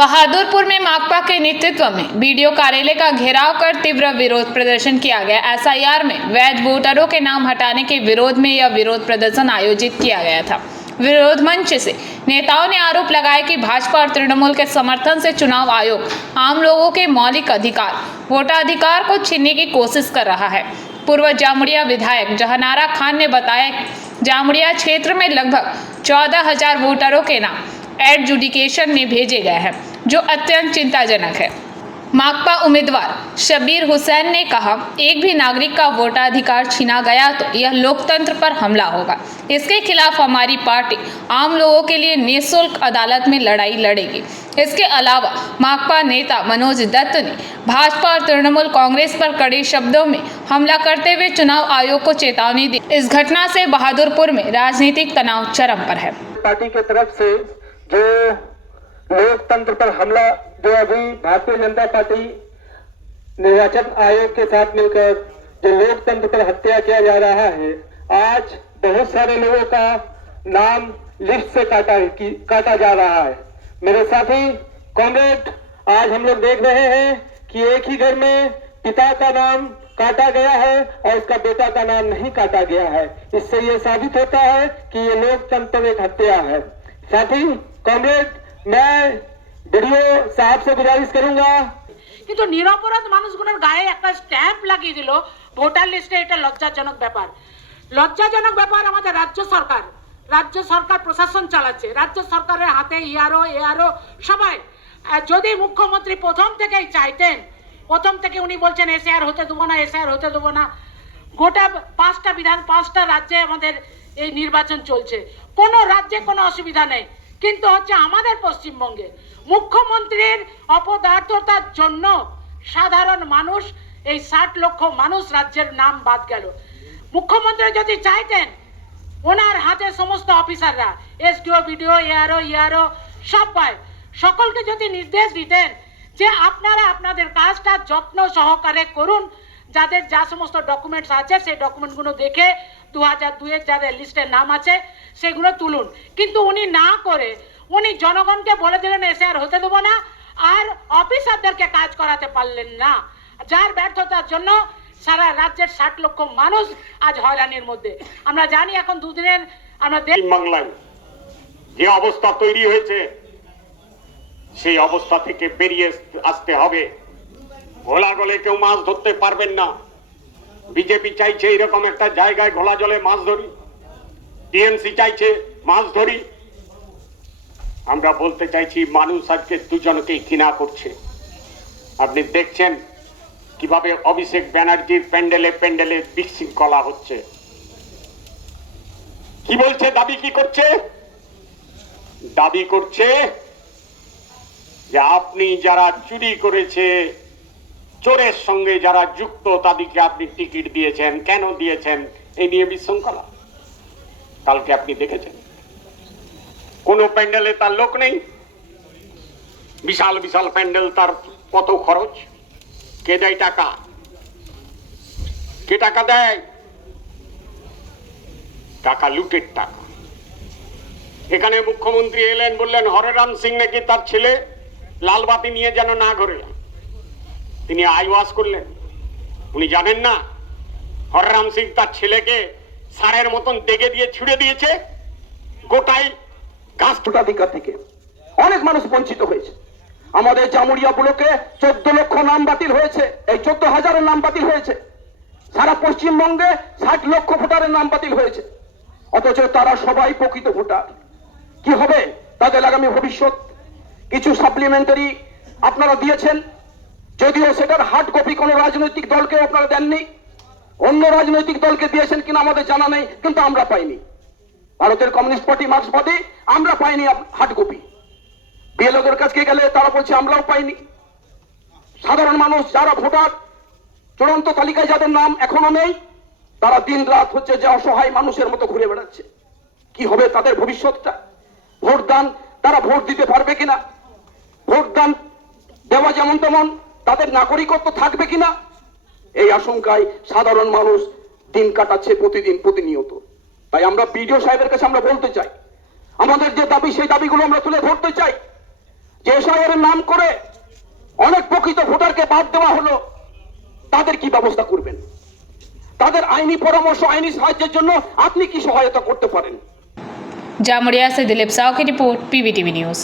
बहादुरपुर में माकपा के नेतृत्व में बीडीओ कार्यालय का घेराव कर तीव्र विरोध प्रदर्शन किया गया। एसआईआर में वैध वोटरों के नाम हटाने के विरोध में यह विरोध प्रदर्शन आयोजित किया गया था। विरोध मंच से नेताओं ने आरोप लगाया कि भाजपा और तृणमूल के समर्थन से चुनाव आयोग आम लोगों के मौलिक अधिकार वोटाधिकार को छीनने की कोशिश कर रहा है। पूर्व जामुड़िया विधायक जहानारा खान ने बताया जामुड़िया क्षेत्र में लगभग 14,000 वोटरों के नाम एडजुडिकेशन में भेजे गए हैं, जो अत्यंत चिंताजनक है। माकपा उम्मीदवार शब्बीर हुसैन ने कहा, एक भी नागरिक का वोटाधिकार छीना गया तो यह लोकतंत्र पर हमला होगा। इसके खिलाफ हमारी पार्टी आम लोगों के लिए निःशुल्क अदालत में लड़ाई लड़ेगी। इसके अलावा माकपा नेता मनोज दत्त ने भाजपा और तृणमूल कांग्रेस पर कड़े शब्दों में हमला करते हुए चुनाव आयोग को चेतावनी दी। इस घटना से बहादुरपुर में राजनीतिक तनाव चरम पर है। पार्टी की तरफ से जो लोकतंत्र पर हमला जो अभी भारतीय जनता पार्टी निर्वाचन आयोग के साथ मिलकर जो लोकतंत्र पर हत्या किया जा रहा है, आज बहुत सारे लोगों का नाम लिस्ट से काटा जा रहा है। मेरे साथी कॉमरेड, आज हम लोग देख रहे हैं कि एक ही घर में पिता का नाम काटा गया है और उसका बेटा का नाम नहीं काटा गया है। इससे ये साबित होता है कि ये लोकतंत्र एक हत्या है। साथी कॉमरेड, मैं ভিডিও সাহেব से गुजारिश करूंगा কিন্তু নিরপরাধ মানুষগুলোর গায়ে একটা স্ট্যাম্প লাগিয়ে দিল ভোটার লিস্টে। এটা লজ্জাজনক ব্যাপার। আমাদের রাজ্য সরকার প্রশাসন চালাচ্ছে। রাজ্য সরকারের হাতে এআরও সবাই। যদি মুখ্যমন্ত্রী প্রথম থেকেই চাইতেন, প্রথম থেকে উনি বলছেন এসআইআর হতে দেবো না। গোটা পাঁচটা রাজ্যে আমাদের এই নির্বাচন চলছে, কোনো রাজ্যে কোনো অসুবিধা নেই। কিন্তু হচ্ছে আমাদের পশ্চিমবঙ্গে মুখ্যমন্ত্রীর অপদার্থতার জন্য সাধারণ মানুষ, এই 60 লক্ষ মানুষ রাজ্যের নাম বাদ গেল। মুখ্যমন্ত্রী যদি চাইতেন, ওনার হাতে সমস্ত অফিসাররা এসডিও বিডিও এআরও সবাই সকলকে যদি নির্দেশ দিতেন যে আপনারা আপনাদের কাজটা যত্ন সহকারে করুন, যাদের যা সমস্ত ডকুমেন্টস আছে সেই ডকুমেন্টগুলো দেখে 2002-এর যাদের লিস্টের নাম আছে সেগুলো তুলুন। কিন্তু উনি না করে উনি জনগণকে বলে দিলেন এসআইআর হতে দেবো না, আর অফিসারদেরকে কাজ করাতে পারলেন না, যার ব্যর্থতার জন্য সারা রাজ্যের 60 লক্ষ মানুষ আজ হয়রানির মধ্যে। আমরা জানি এখন দুদিনের আমরা বাংলায় যে অবস্থা তৈরি হয়েছে সেই অবস্থা থেকে বেরিয়ে আসতে হবে। ঘোলা জলে কেউ মাছ ধরতে পারবেন না। বিজেপি চাইছে এরকম একটা জায়গায় ঘোলা জলে মাছ ধরি, টিএমসি চাইছে মাছ ধরি। আমরা বলতে চাইছি মানুষ আজকে দুজনকেই ঘৃণা করছে। আপনি দেখছেন কিভাবে অভিষেক ব্যানার্জির প্যান্ডেলে বিশৃঙ্খলা হচ্ছে। কি বলছে, দাবি কি করছে? দাবি করছে যে আপনি যারা চুরি করেছে, চোরের সঙ্গে যারা যুক্ত তাদেরকে আপনি টিকিট দিয়েছেন, কেন দিয়েছেন? এই নিয়ে বিশৃঙ্খলা। কালকে আপনি দেখেছেন কোন প্যান্ডেলে তার লোক নেই, বিশাল বিশাল প্যান্ডেল, তার কত খরচ, কে দেয় টাকা? কে টাকা দেয়? টাকা লুটের টাকা। এখানে মুখ্যমন্ত্রী এলেন, বললেন হরেরাম সিং নাকি তার ছেলে লালবাতি নিয়ে যেন না ঘোরে। তিনি আইওয়াজ করলেন। উনি জানেন না হররাম সিং তার ছেলেকে সারের মতন দেগে দিয়ে ছুড়ে দিয়েছে। গোটাই ঘাস ভোটাধিকার থেকে অনেক মানুষ বঞ্চিত হয়েছে। আমাদের জামুড়িয়া ব্লকে 14 লক্ষ নাম বাতিল হয়েছে, এই 14,000-এর নাম বাতিল হয়েছে। সারা পশ্চিমবঙ্গে 60 লক্ষ ভোটারের নাম বাতিল হয়েছে, অথচ তারা সবাই প্রকৃত ভোটার। কি হবে তাদের আগামী ভবিষ্যৎ? কিছু সাপ্লিমেন্টারি আপনারা দিয়েছেন, যদিও সেটার হার্ড কপি কোনো রাজনৈতিক দলকে আপনারা দেননি। অন্য রাজনৈতিক দলকে দিয়েছেন কিনা আমাদের জানা নেই, কিন্তু আমরা পাইনি। ভারতের কমিউনিস্ট পার্টি, মার্ক্সবাদী, আমরা পাইনি হার্ড কপি। বিএলওদের কাছে গেলে তারা বলছে আমরাও পাইনি। সাধারণ মানুষ যারা ভোটার চূড়ান্ত তালিকায় যাদের নাম এখনো নেই, তারা দিন রাত হচ্ছে যে অসহায় মানুষের মতো ঘুরে বেড়াচ্ছে। কি হবে তাদের ভবিষ্যৎটা? ভোটদান, তারা ভোট দিতে পারবে কিনা? ভোটদান দেওয়া যেমন তেমন, তাদের নাগরিকত্ব থাকবে কিনা, এই আশঙ্কায় সাধারণ মানুষ দিন কাটাচ্ছে প্রতিনিয়ত। তাই আমরা বিডিও সাহেবের কাছে আমরা বলতে চাই, আমাদের যে দাবি সেই দাবিগুলো আমরা তুলে ধরতে চাই। যে এসআইআর এর নাম করে অনেক প্রকৃত ভোটারকে বাদ দেওয়া হলো, তাদের কি ব্যবস্থা করবেন? তাদের আইনি পরামর্শ, আইনি সাহায্যের জন্য আপনি কি সহায়তা করতে পারেন? जामुड़िया से दिलीप साव की रिपोर्ट, PVTV न्यूज़।